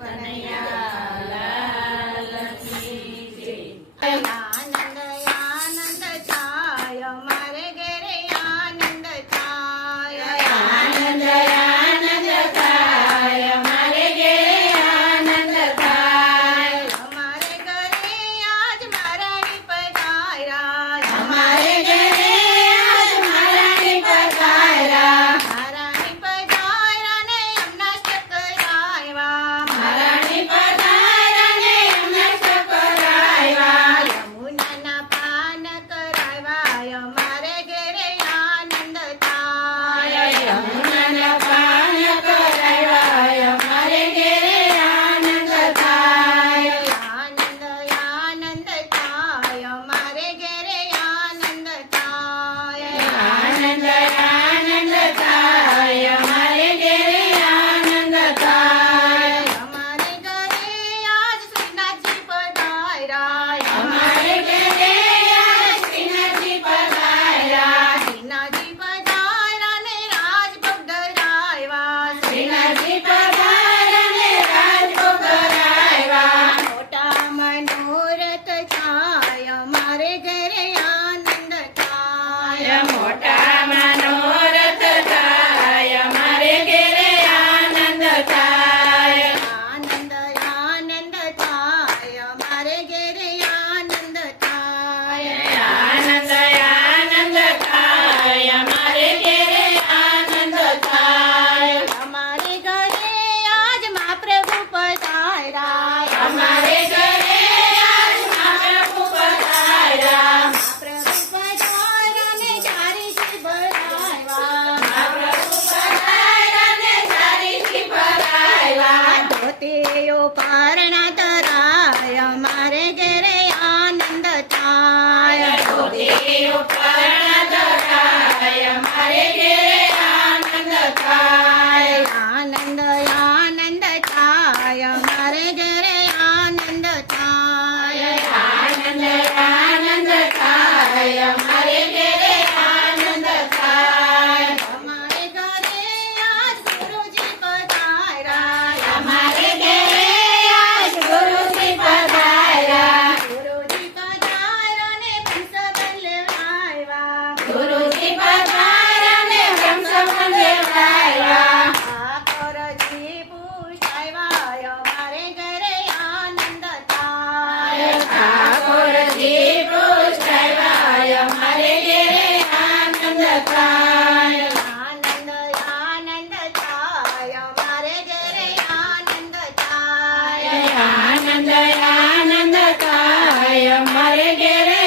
કનૈયા લાલ કી જય। આનંદ આનંદ થાય મારે ઘેરે આનંદ થાય। આનંદ આનંદ થાય મારે ઘેરે આનંદ થાય। અમારે ઘરે આજ મહારાણી પધાર્યા। અમારે ઘરે આજ મહારાણી પધાર્યા। મહારાણી પધાર્યા ને એમના ચક્કર આવ્યા। મહારાણી પધાર્યા ને એમના ચક્કર આવ્યા। યમુનાના પાન કરાવ્યા અમારે ઘેરે આનંદ થાય। યમુનાના પાન કરાવ્યા અમારે ઘેરે આનંદ થાય। આનંદ આનંદ થાય અમારે ઘેરે આનંદ થાય। આનંદ આનંદ થાય અમારે ઘેરે આનંદ થાય। અમારે ઘરે આજ શ્રીનાથજી પધાર્યા। અમારે ઘરે આજ શ્રીનાથજી પધાર્યા। શ્રીનાથજી પધાર્યા ને રાજભોગ ધરાવ્યા। શ્રીનાથજી પધાર્યા ને રાજભોગ ધરાવ્યા। મોટા મનોરથ થાય અમારે ઘરે આનંદ થાય। મોટા મનોરથ થાય અમારે ઘેરે આનંદ થાય। આનંદ આનંદ થાય અમારે ઘરે આનંદ થાય। આનંદ આનંદ થાય અમારે ઘેરે આનંદ થાય। અમારે ઘરે આજ મહાપ્રભુ પધાર્યા। અમારે ઘરે આજ મહાપ્રભુ પધાર્યા। મહાપ્રભુ પધાર્યા ને ચારીથી ભરાવ્યા। મહાપ્રભુ પધાર્યા ને ચારીથી ભરાવ્યા। ધોતીઓ પારણા ધરાય અમારે ઘરે આનંદ થાય। ધોતીઓ પર્ણ ધરાય અમારે ઘેરે આનંદ થાય। આનંદ આનંદ થાય અમારે ઘરે આનંદ થાય। આનંદ આનંદ થાય અમારે ઘેરે આનંદ થાય। અમારે ઘરે આજ ગુરુજી પધાર્યા। અમારે ઘેરે આજ ગુરુજી પધાર્યા। ગુરુજી પધાર્યા ને વંશવલ આવ્યા। ગુરુજી પધાર્યા ને બ્રહ્મસંબંધ લેવડાવ્યા। ઠાકોરજી પૂછાવ્યા અમારે ઘરે આનંદ થાય। ઠાકોરજી પૂછાવ્યા અમારે ઘેરે આનંદ થાય। આનંદ આનંદ થાય અમારે ઘરે આનંદ થાય। આનંદ આનંદ થાય અમારે ઘેરે